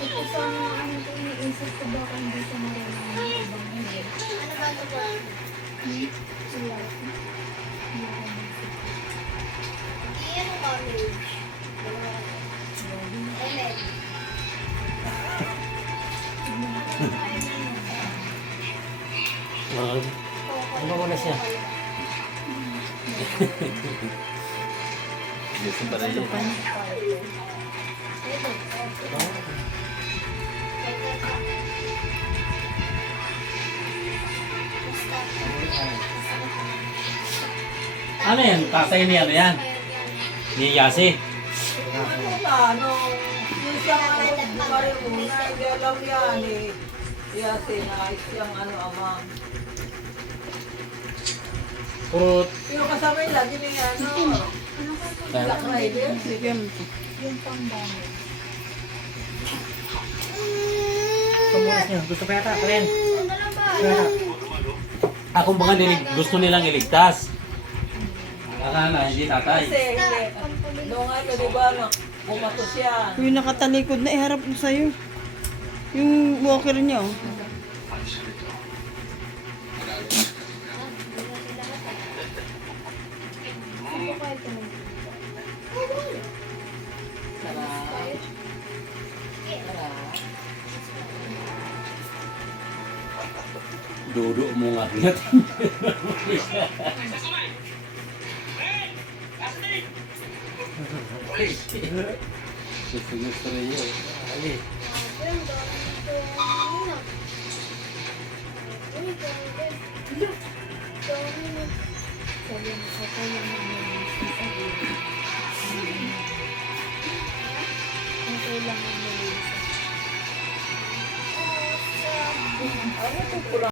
Ito sana ano ko iniisip ko baka hindi siya marunong ng ibang hindi. Ano ba ito po? Wala. Hindi yan ang college. Ellen. Ano mo na siya? Gusto pa rin yun. Ano yan? Tatay ni ano yan? Ni Yasi. Yung siyang mariuna, hindi alam yan eh. Yasi na siyang ama. Purot. Pero kasama yung lagi ni Black Rider. Yung pangbango. Kumulas niyo. Gusto pa yata. Karen. Ano lang ba? Akong baga gusto nilang iligtas. Akala, hindi tatay. Kasi hindi. Noong ano, di ba, bumato siya. Yung nakatalikod na iharap mo sa'yo. Yung walker niyo. Ito kahit ano. Dudo mo nga agad. Gusto rin yun. Ali. Yung dami ito. Uy, dami. Dami. Sabi mo sa kaya naman sa gilid. Ang kailangan mo Ano ito?